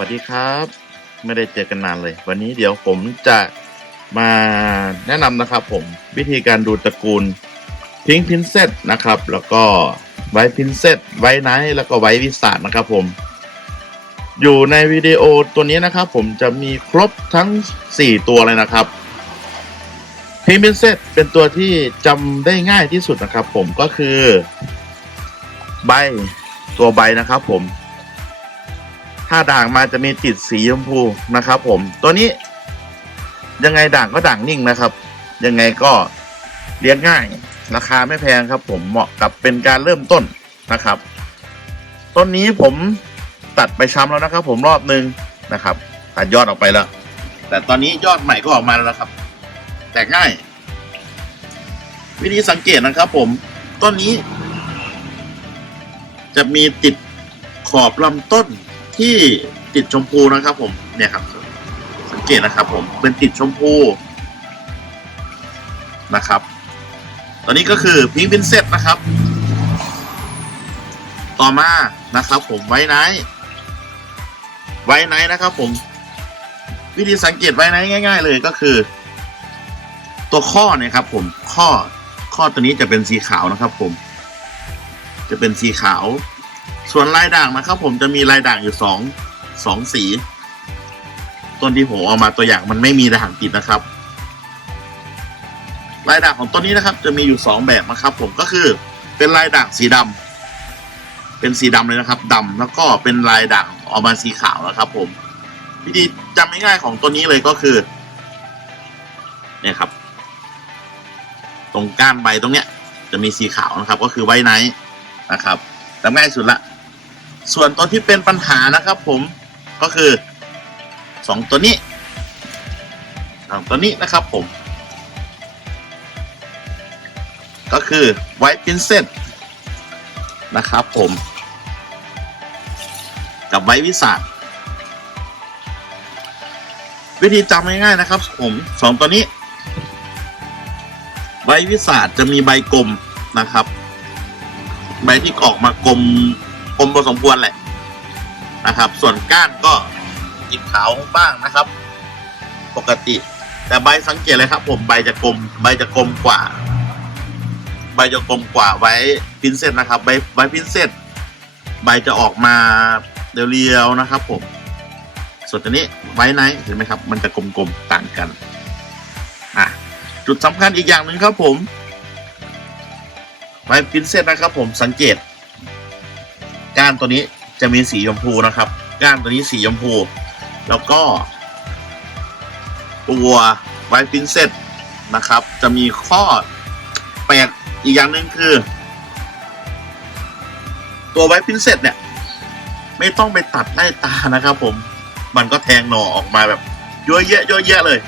วัสดีครับ ไม่ได้เจอกันนานเลย วันนี้เดี๋ยวผมจะมาแนะนำนะครับผมวิธีการดูตระกูลพิงพินเซตนะครับ แล้วก็ไว้พินเซตไว้ไนท์แล้วก็ไว้วิสาดนะครับผม อยู่ในวิดีโอตัวนี้นะครับผมจะมีครบทั้ง 4 ตัวเลยนะครับพิงพินเซตเป็นตัวที่จำได้ง่ายที่สุดนะครับผมก็คือใบตัวใบนะครับผม ถ้าด่างมาจะมีติดสีชมพูนะครับ ผม ตัวนี้ ยังไงด่างก็ด่างนิ่งนะครับ ยังไงก็เลี้ยงง่าย ราคาไม่แพงครับ ผมเหมาะกับเป็นการเริ่มต้นนะครับต้นนี้ผมตัดไปช้ำแล้วนะครับ ผมรอบนึงนะครับตัดยอดออกไปแล้ว แต่ตอนนี้ยอดใหม่ก็ออกมาแล้วครับ แตกง่าย วิธีสังเกตนะครับ ผมต้นนี้ จะมีติดขอบลำต้น ที่ติดชมพูนะครับ ผมเนี่ยครับ สังเกตนะครับ ผมเป็นติดชมพูนะครับ ตอนนี้ก็คือพิงพินเซตนะครับ ต่อมานะครับ ผมไว้ไนท์ไว้ไนท์นะครับ ผม วิธีสังเกตไว้ไนท์ง่าย ๆ เลยก็คือ ตัวข้อเนี่ยครับ ผมข้อข้อตัวนี้จะเป็นสีขาวนะครับ ผม จะเป็นสีขาว ส่วนลายด่างนะครับผมจะมีลายด่างอยู่สองสองสี ต้นที่ผมเอามาตัวอย่างมันไม่มีด่างติดนะครับ ลายด่างของต้นนี้นะครับ จะมีอยู่สองแบบนะครับ ผมก็คือเป็นลายด่างสีดำเป็นสีดำเลยนะครับดำแล้วก็เป็นลายด่างออกมาสีขาวนะครับ ผม วิธีจำง่ายๆของตัวนี้เลยก็คือเนี่ยครับ ตรงก้านใบตรงเนี้ย จะมีสีขาวนะครับ ก็คือไว้ไนท์นะครับจำง่ายสุดละ ส่วนตัวที่เป็นปัญหานะครับผมก็คือสองตัวนี้สองตัวนี้นะครับผม ก็คือไวท์พินเซตนะครับผม กับไวท์วิสาดวิธีจำง่ายๆนะครับ ผมสองตัวนี้ ใบวิสาดจะมีใบกลมนะครับ ใบที่ออกมากลม กลมพอสมควรแหละนะครับ ส่วนก้านก็ติดขาวบ้างนะครับ ปกติ แต่ใบสังเกตเลยครับ ผมใบจะกลมใบจะกลมกว่า ใบจะกลมกว่าไว้พินเซตนะครับ ใบใบพินเซตใบจะออกมาเรียวๆนะครับ ผมส่วนตัวนี้ไว้ไนท์เห็นไหมครับ มันจะกลมๆต่างกันอะจุดสำคัญอีกอย่างหนึ่งครับผมไม้พินเซตนะครับ ผมสังเกต ก้านตัวนี้จะมีสีชมพูนะครับ ก้านตัวนี้สีชมพู แล้วก็ ตัวไวท์พินเซตนะครับ จะมีข้อแปลกอีกอย่างหนึ่งคือ ตัวไวท์พินเซตเนี่ย ไม่ต้องไปตัดใต้ตานะครับ ผมมันก็แทงหน่อออกมาแบบเยอะแยะเยอะแยะเลย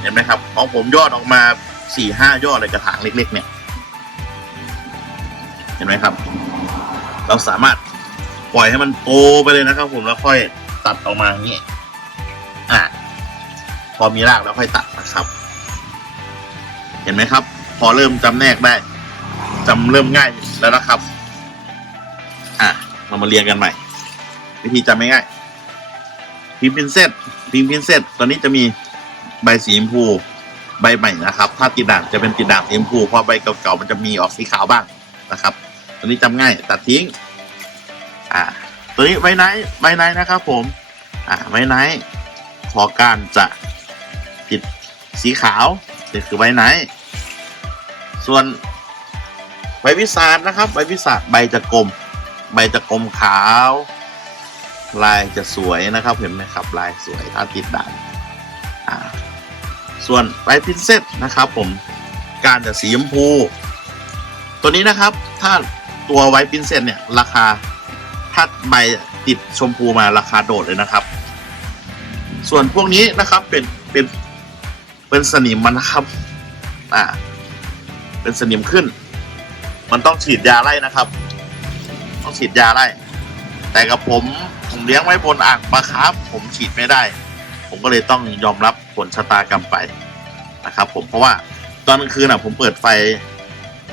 เห็นไหมครับของผมยอดออกมาสี่ห้ายอดเลยกระถางเล็ก ๆ เนี่ย เห็นไหมครับ เราสามารถปล่อยให้มันโตไปเลยนะครับ ผมแล้วค่อยตัดออกมาอย่างนี้ อะ พอมีรากแล้วค่อยตัดนะครับ เห็นไหมครับ พอเริ่มจำแนกได้จำเริ่มง่ายแล้วนะครับ อะเรามาเรียงกันใหม่ วิธีจำง่ายพิมพ์พินเซตพิมพ์พินเซตตอนนี้จะมีใบสีชมพูใบใหม่นะครับ ถ้าติดด่างจะเป็นติดด่างสีชมพูเพราะใบเก่าๆมันจะมีออกสีขาวบ้างนะครับ ตัวนี้จำง่าย ตัดทิ้ง อ่า ตัวนี้ใบไนท์ใบไนท์นะครับผม อ่าใบไนท์ขอการจะติดสีขาวนี่คือใบไนท์ส่วนใบวิสาดนะครับใบวิสาดใบจะกลม ใบจะกลมขาว ลายจะสวยนะครับ เห็นไหมครับ ลายสวยถ้าติดด่างอ่าส่วนไวท์พินเซตนะครับ ผมการจะสีชมพู ตัวนี้นะครับถ้า ตัวไวท์พินเซตเนี่ย ราคาถ้าใบติดชมพูมาราคาโดดเลยนะครับ ส่วนพวกนี้นะครับเป็นเป็นเป็นสนิมมันนะครับ อ่า เป็นสนิมขึ้น มันต้องฉีดยาไล่นะครับ ต้องฉีดยาไล่ แต่กับผมผมเลี้ยงไว้บนอ่างปลาคร์ฟผมฉีดไม่ได้ ผมก็เลยต้องยอมรับผลชะตากรรมไปนะครับ ผมเพราะว่าตอนกลางคืนอะ ผมเปิดไฟ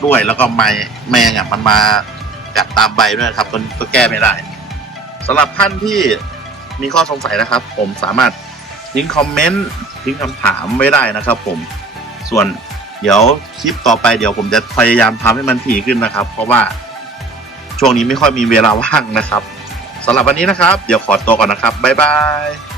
ด้วยแล้วก็ไม้แมงอะมันมากัดตามใบด้วยครับก็ก็แก้ไม่ได้สำหรับท่านที่มีข้อสงสัยนะครับ ผมสามารถทิ้งคอมเมนต์ทิ้งคำถามไว้ได้นะครับ ผมส่วนเดี๋ยวคลิปต่อไปเดี๋ยวผมจะพยายามทำให้มันถี่ขึ้นนะครับ เพราะว่าช่วงนี้ไม่ค่อยมีเวลาว่างนะครับสำหรับวันนี้นะครับ เดี๋ยวขอตัวก่อนนะครับบ๊ายบาย